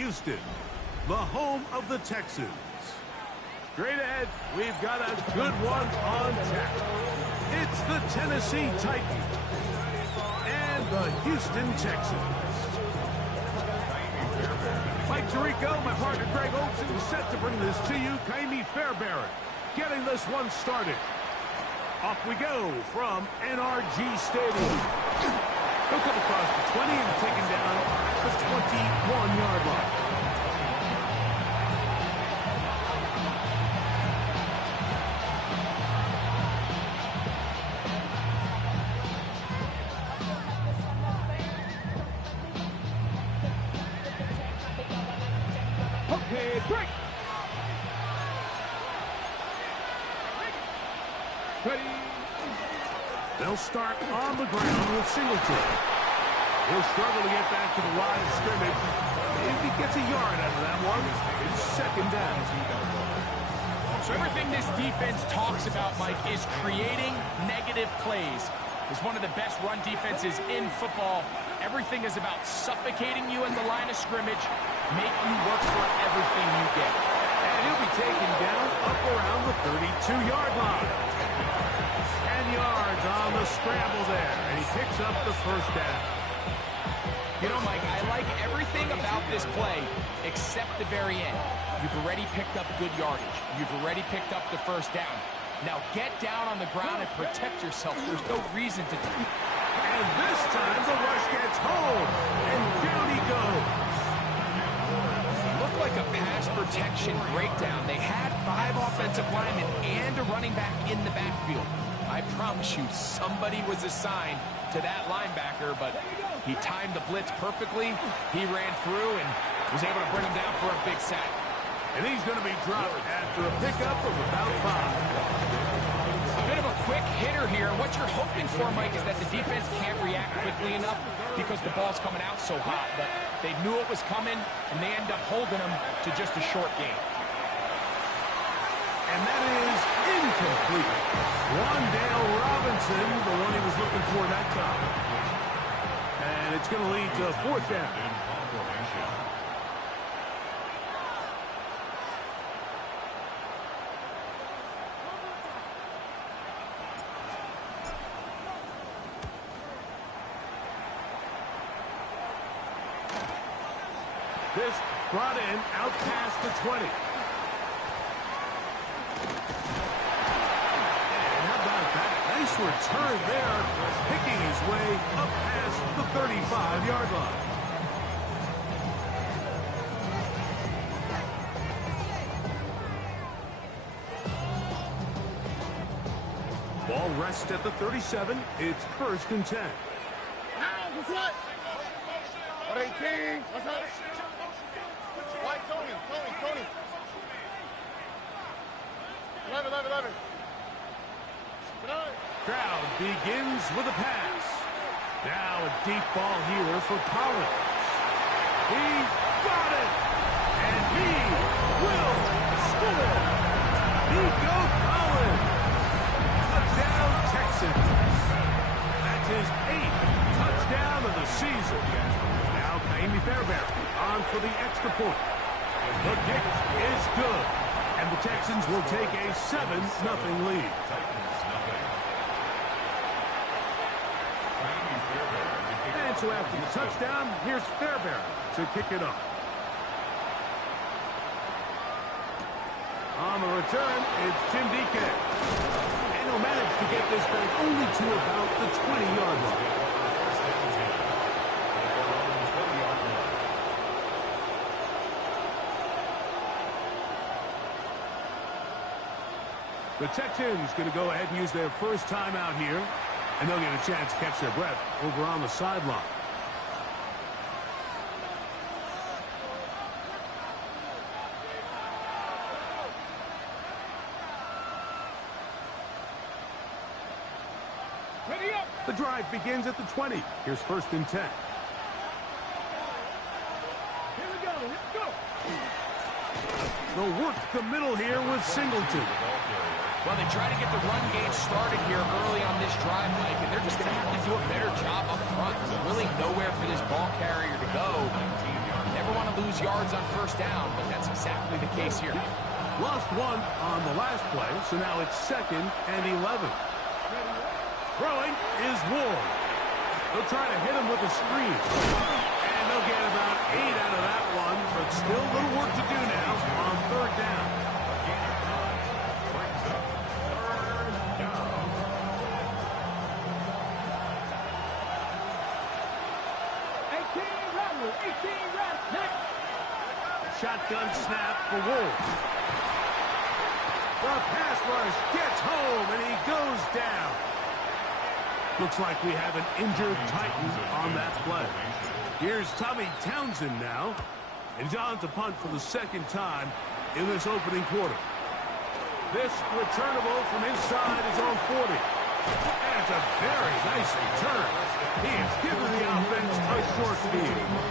Houston, the home of the Texans. Straight ahead, we've got a good one on tap. It's the Tennessee Titans and the Houston Texans. Mike Tirico, my partner Greg Olson, set to bring this to you. Kaimi Fairbairn getting this one started. Off we go from NRG Stadium. He'll come across the 20 and taken down the 21-yard line. Okay, break. Ready. They'll start on the ground with Singleton. He'll struggle to get back to the line of scrimmage. If he gets a yard out of that one, it's second down. So everything this defense talks about, Mike, is creating negative plays. It's one of the best run defenses in football. Everything is about suffocating you in the line of scrimmage, make you work for everything you get. And he'll be taken down up around the 32-yard line. 10 yards on the scramble there, and he picks up the first down. You know, Mike, I like everything about this play except the very end. You've already picked up good yardage. You've already picked up the first down. Now get down on the ground and protect yourself. There's no reason to do it. And this time the rush gets home, and down he goes. Looked like a pass protection breakdown. They had 5 offensive linemen and a running back in the backfield. I promise you, somebody was assigned to that linebacker, but he timed the blitz perfectly. He ran through and was able to bring him down for a big sack. And he's going to be dropped after a pickup of about 5. A bit of a quick hitter here. What you're hoping for, Mike, is that the defense can't react quickly enough because the ball's coming out so hot. But they knew it was coming, and they end up holding them to just a short game. And that is incomplete. Wandale Robinson, the one he was looking for that time. And it's going to lead to a fourth down. This brought in out past the 20. And how about that? Nice return there, picking his way up past the 35-yard line. Ball rests at the 37. It's 1st and 10. What? 18. What's up? White, Tony. 11. Crowd begins with a pass. Now a deep ball here for Collins. He's got it! And he will score! Nico Collins! Touchdown, Texans! That's his 8th touchdown of the season. Now Kaimi Fairbairn on for the extra point. The kick is good. And the Texans will take a 7-0 lead. And so after the touchdown, here's Fairbairn to kick it off. On the return, it's Jim Dike. And he'll manage to get this back only to about the 20-yard line. The Texans going to go ahead and use their first time out here, and they'll get a chance to catch their breath over on the sideline. Ready up. The drive begins at the 20. Here's 1st and 10. Here we go. Let's go. They'll work the middle here with Singleton. Well, they try to get the run game started here early on this drive, Mike, and they're just going to have to do a better job up front. There's really nowhere for this ball carrier to go. Never never want to lose yards on first down, but that's exactly the case here. Lost one on the last play, so now it's 2nd and 11. Throwing is Ward. They'll try to hit him with a screen. And they'll get about 8 out of that one, but still a little work to do now on 3rd down. Shotgun snap for Wolves. The pass rush gets home, and he goes down. Looks like we have an injured Titan on that play. Here's Tommy Townsend now. And he's on to punt for the 2nd time in this opening quarter. This returnable from inside his own 40. And it's a very nice return. He has given the offense a short field.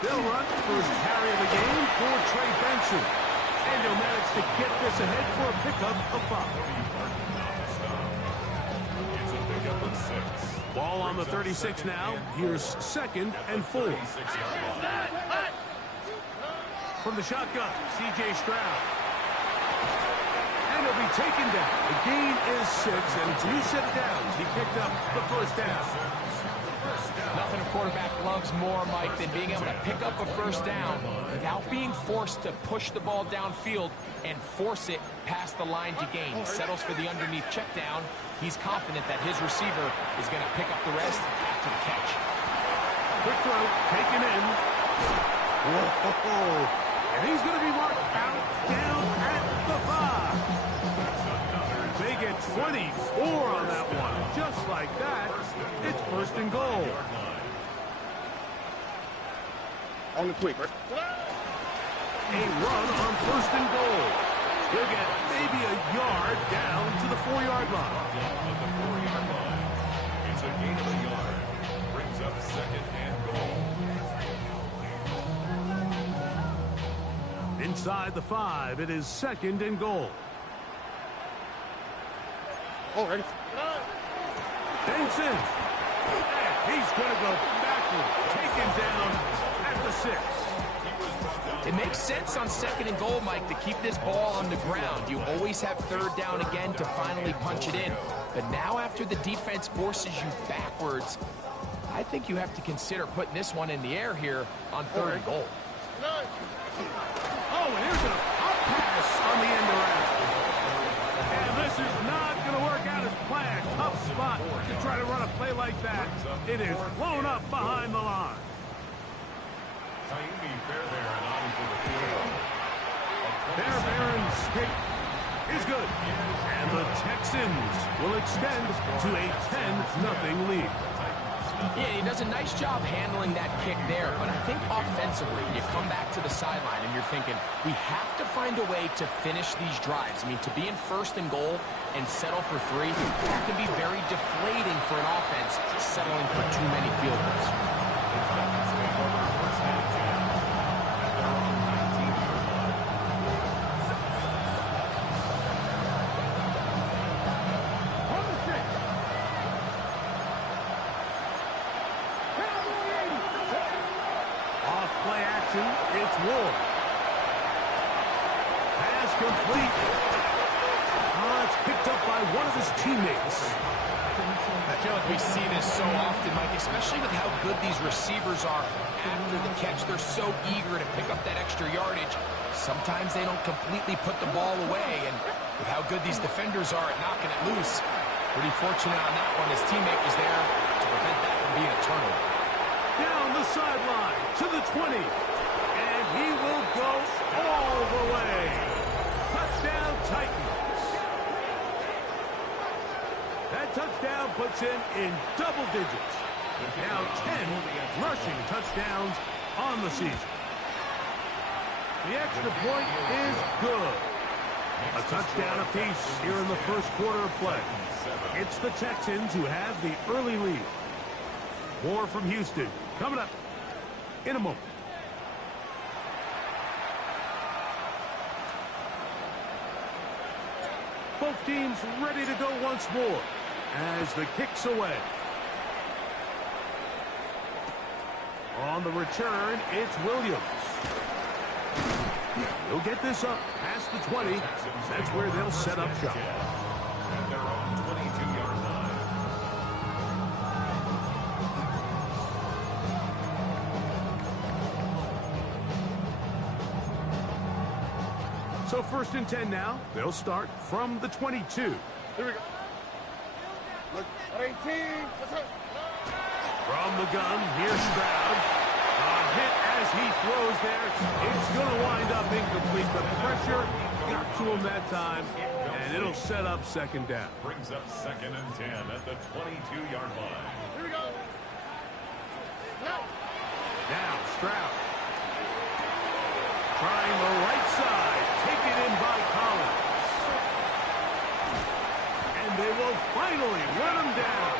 They'll run first carry of the game for Trey Benson. And he'll manage to get this ahead for a pickup of 5. Ball on the 36 now. Here's 2nd and 4. From the shotgun, C.J. Stroud. And he'll be taken down. The gain is 6, and 2 set downs. He picked up the first down. Nothing a quarterback loves more, Mike, than being able to pick up a first down without being forced to push the ball downfield and force it past the line to gain. He settles for the underneath check down. He's confident that his receiver is going to pick up the rest after the catch. Quick throw, taken in. Whoa, and he's going to be marked out down at the 5. They get 24 on that one. Just like that, it's 1st and goal. On the quick. A run on 1st and goal. He'll get maybe a yard down to the 4-yard line. It's a gain of a yard. Brings up 2nd and goal. Inside the 5, it is 2nd and goal. Already. Benson. And he's going to go backward. Taken down at the 6. It makes sense on 2nd and goal, Mike, to keep this ball on the ground. You always have 3rd down again to finally punch it in. But now after the defense forces you backwards, I think you have to consider putting this one in the air here on 3rd and goal. Oh, and here's a up pass on the end around. And this is not going to work out as planned. Tough spot to try to run a play like that. It is blown up behind the line. Fairbairn's kick is good. And the Texans will extend to a 10-0 lead. Yeah, he does a nice job handling that kick there, but I think offensively, you come back to the sideline and you're thinking, we have to find a way to finish these drives. I mean, to be in 1st and goal and settle for 3, that can be very deflating for an offense settling for too many field goals. It's Ward. Pass complete. Oh, it's picked up by one of his teammates. I feel like we see this so often, Mike, especially with how good these receivers are after the catch. They're so eager to pick up that extra yardage. Sometimes they don't completely put the ball away, and with how good these defenders are at knocking it loose, pretty fortunate on that one. His teammate was there to prevent that from being a turnover. Down the sideline to the 20. And he will go all the way. Touchdown, Titans. That touchdown puts him in double digits. Now 10 rushing touchdowns on the season. The extra point is good. A touchdown apiece here in the first quarter of play. It's the Texans who have the early lead. More from Houston coming up in a moment. Both teams ready to go once more as the kick's away. On the return, it's Williams. He'll get this up past the 20. That's where they'll set up shop. At their own 22-yard line. So first and 10 now. They'll start from the 22. Here we go. Look, 18. Let's go. From the gun, here's Stroud. A hit as he throws there. It's going to wind up incomplete. The pressure got to him that time, and it'll set up second down. Brings up second and 10 at the 22-yard line. Here we go. Now Stroud. Trying the right side. Taken in by Collins. And they will finally run him down.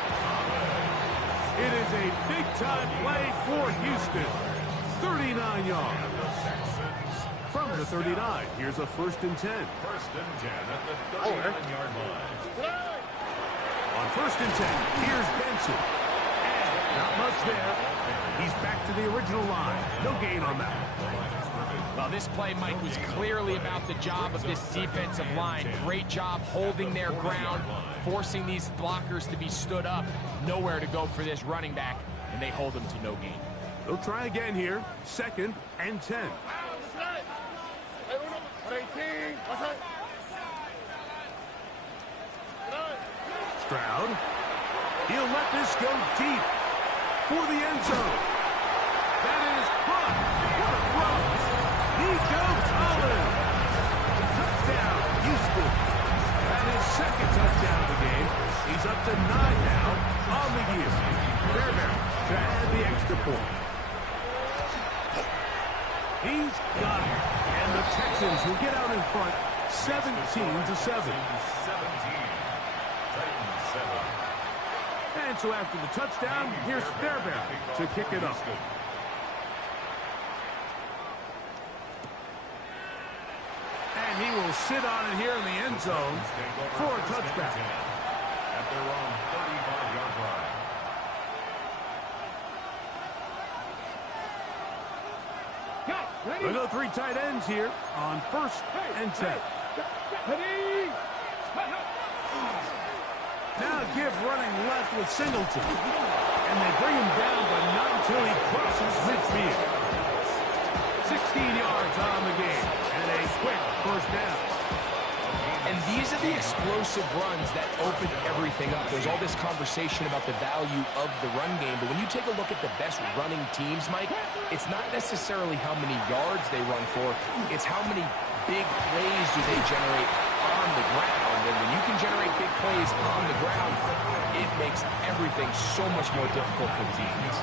It is a big-time play for Houston. 39 yards. From the 39, here's a first and 10. First and 10 at the 39-yard line. On first and 10, here's Benson. And not much there. He's back to the original line. No gain on that. Well, this play, Mike, was clearly about the job of this defensive line. Great job holding their ground, forcing these blockers to be stood up. Nowhere to go for this running back, and they hold him to no gain. They'll try again here. Second and 10. Stroud. He'll let this go deep for the end zone. That is caught. What a throw. Nico Collins. Touchdown, Houston. That is second touchdown of the game. He's up to 9 now on the year. Fairbairn to add the extra point. He's got it. And the Texans will get out in front 17-7. And so after the touchdown, here's Fairbairn to kick it up. And he will sit on it here in the end zone for a touchback. At their own 35-yard line. We'll go 3 tight ends here on first and 10. Now give running left with Singleton. And they bring him down, but not until he crosses midfield. 16 yards on the game, and a quick first down. And these are the explosive runs that open everything up. There's all this conversation about the value of the run game, but when you take a look at the best running teams, Mike, it's not necessarily how many yards they run for, it's how many big plays do they generate on the ground. And when you can generate big plays on the ground, it makes everything so much more difficult for the defense.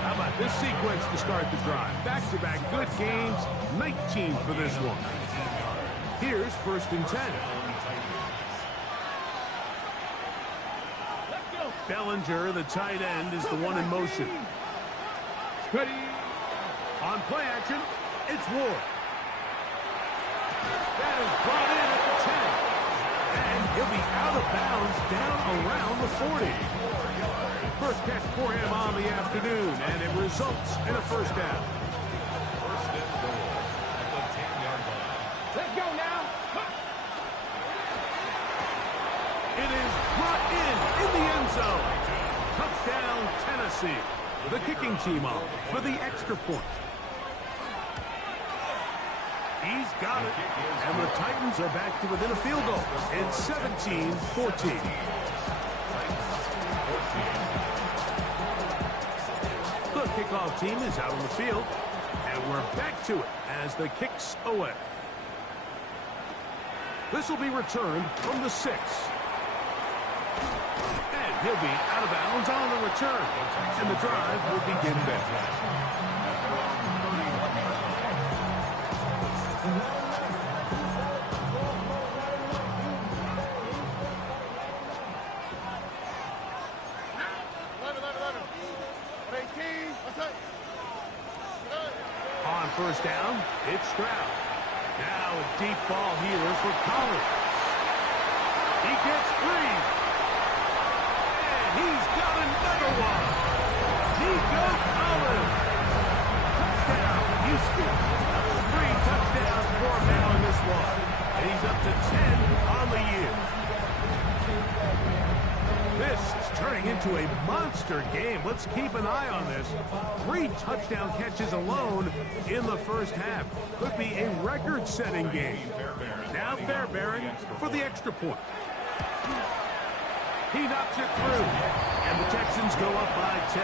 How about this sequence to start the drive? Back-to-back good games, 19 for this one. Here's first and 10. Bellinger, the tight end, is the one in motion. On play action, it's Ward. That is brought in at the 10. And he'll be out of bounds down around the 40. First catch for him on the afternoon, and it results in a first down. First and goal at the 10-yard line. Let's go now. It is brought in the end zone. Touchdown, Tennessee. The kicking team on for the extra point. He's got it. And the Titans are back to within a field goal. It's 17-14. The kickoff team is out on the field. And we're back to it as the kick's away. This will be returned from the 6. And he'll be out of bounds on the return. And the drive will begin back. first down, it's Stroud. Now a deep ball here for Collins. He gets free. And he's got another one. Nico Collins. Touchdown, Houston. 3 touchdowns for him now in this one. And he's up to 10 on the year. This is turning into a monster game. Let's keep an eye on this. 3 touchdown catches alone in the first half. Could be a record-setting game. Now Fairbairn for the extra point. He knocks it through. And the Texans go up by 10.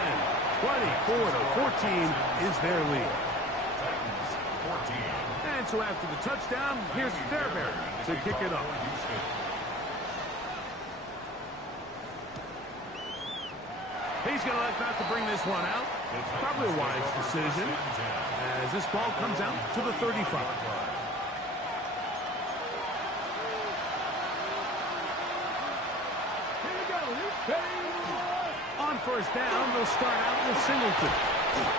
24-14 is their lead. And so after the touchdown, here's Fairbairn to kick it off. He's going to elect not to bring this one out. Probably a wise decision as this ball comes out to the 35. On first down, they'll start out with Singleton.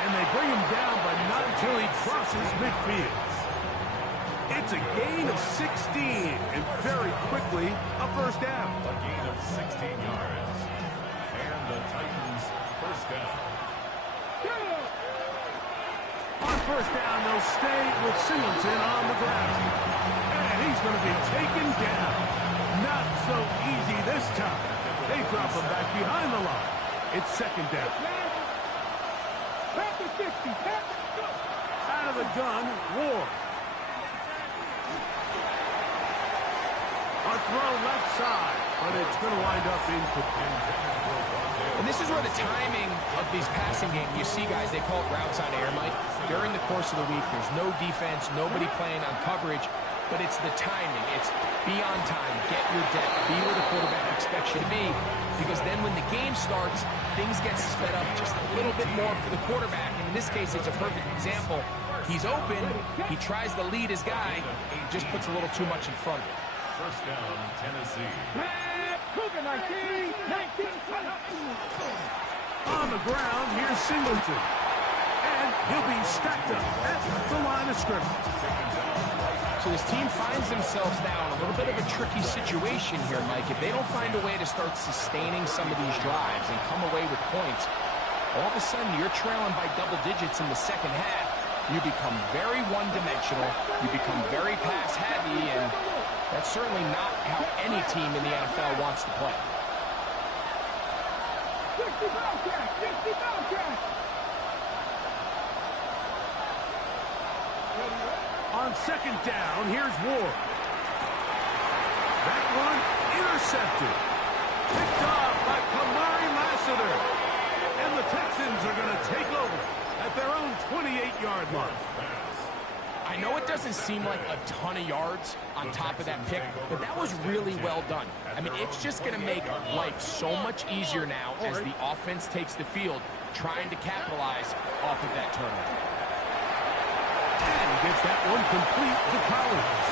And they bring him down, but not until he crosses midfield. It's a gain of 16, and very quickly, a first down. A gain of 16 yards. And the Titans first down. On first down, they'll stay with Singleton on the ground. And he's going to be taken down. Not so easy this time. They drop him back behind the line. It's second down. Out of the gun, Ward. A throw left side, but it's going to wind up incomplete. And this is where the timing of these passing games, you see guys, they call it routes on air, Mike. During the course of the week, there's no defense, nobody playing on coverage, but it's the timing. It's be on time, get your depth, be where the quarterback expects you to be, because then when the game starts, things get sped up just a little bit more for the quarterback. And in this case, it's a perfect example. He's open, he tries to lead his guy, and he just puts a little too much in front of him. First down, Tennessee. On the ground, here's Singleton. And he'll be stacked up at the line of scrimmage. So this team finds themselves now in a little bit of a tricky situation here, Mike. If they don't find a way to start sustaining some of these drives and come away with points, all of a sudden you're trailing by double digits in the second half. You become very one-dimensional. You become very pass-heavy, and that's certainly not how any team in the NFL wants to play. On second down, here's Ward. That one intercepted. Picked off by Kamari Lassiter. And the Texans are going to take over at their own 28-yard line. I know it doesn't seem like a ton of yards on top of that pick, but that was really well done. I mean, it's just going to make life so much easier now as the offense takes the field, trying to capitalize off of that turnover. And he gets that one complete to Collins.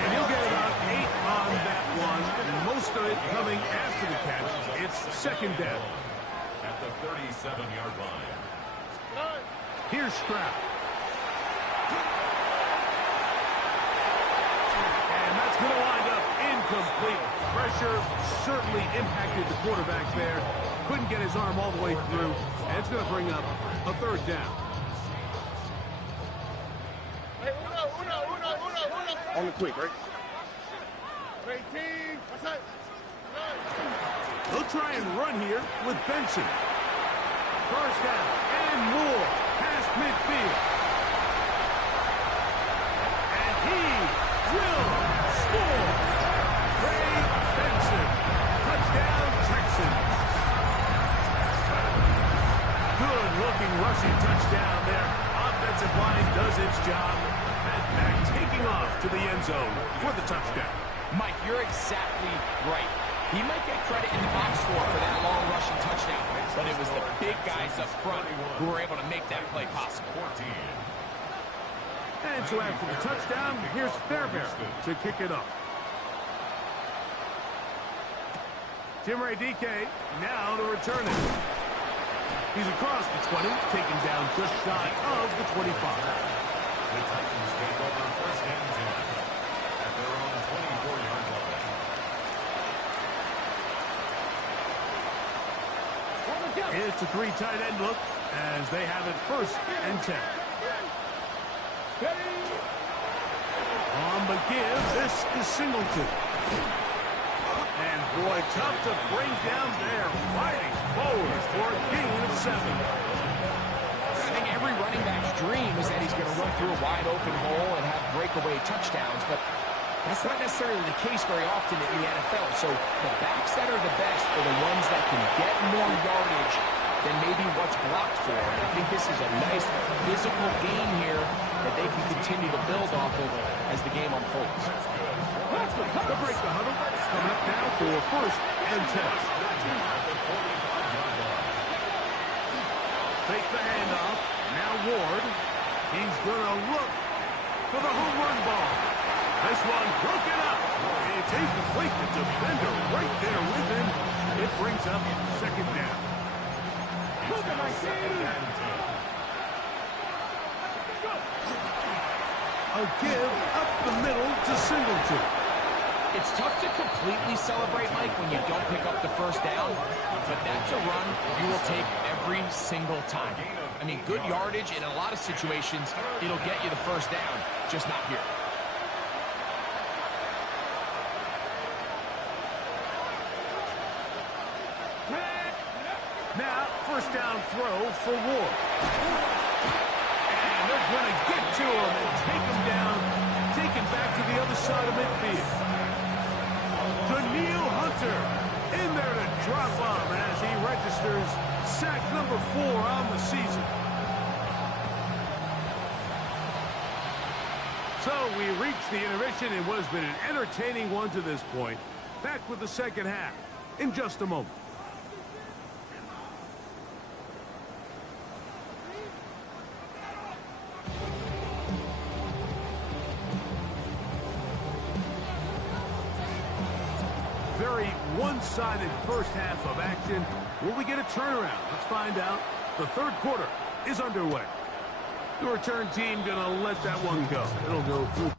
And he'll get about 8 on that one, and most of it coming after the catch. It's second down. At the 37-yard line. Here's Stroud. And that's going to wind up incomplete. Pressure certainly impacted the quarterback there. Couldn't get his arm all the way through. And it's going to bring up a third down. On the quick, right? They'll try and run here with Benson. First down and more past midfield. And he will score. Ray Benson. Touchdown, Texans. Good-looking rushing touchdown there. Offensive line does its job. And back taking off to the end zone for the touchdown. Mike, you're exactly right. He might get credit in the box score for that long rushing touchdown, but it was the big guys up front who were able to make that play possible. And so after the touchdown, here's Fairbairn to kick it off. Jim Ray DK now to return it. He's across the 20, taken down just shy of the 25. The Titans take over first and 10 at their own 24-yard line. It's a three tight end look as they have it first and 10. On the give, this is Singleton. And boy, tough to bring down there, fighting forward for a gain of 7. I think every running back's dream is that he's going to run through a wide open hole and have breakaway touchdowns, but that's not necessarily the case very often in the NFL. So the backs that are the best are the ones that can get more yardage than maybe what's blocked for. And I think this is a nice physical game here that they can continue to build off of as the game unfolds. The break the huddle. Coming up now for first and 10. Fake the handoff. Now Ward. He's going to look for the home run ball. This one broken up. It's incomplete. The defender right there with him. It brings up second down. Look at my team. A give up the middle to Singleton. It's tough to completely celebrate, Mike, when you don't pick up the first down, but that's a run you will take every single time. I mean, good yardage in a lot of situations, it'll get you the first down, just not here. Now, first down throw for Ward. And they're going to get to him and take him down, taken back to the other side of midfield. Daniil Hunter in there to drop him as he registers sack number 4 on the season. So we reached the intermission. It was been an entertaining one to this point. Back with the second half in just a moment. Very one-sided first half of action. Will we get a turnaround? Let's find out. The third quarter is underway. The return team gonna let that one go. It'll go through.